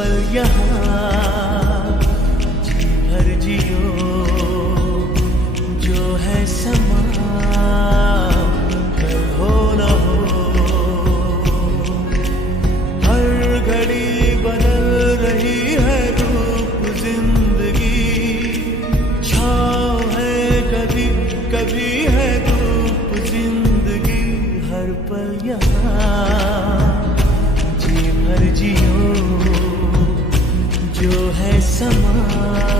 पल यहाँ जी भर जियो, जो है समा कल हो न हो। हर घड़ी बदल रही है रूप जिंदगी, छाँव है कभी कभी है धूप जिंदगी। हर पल यहाँ जी भर जियो, जो है समा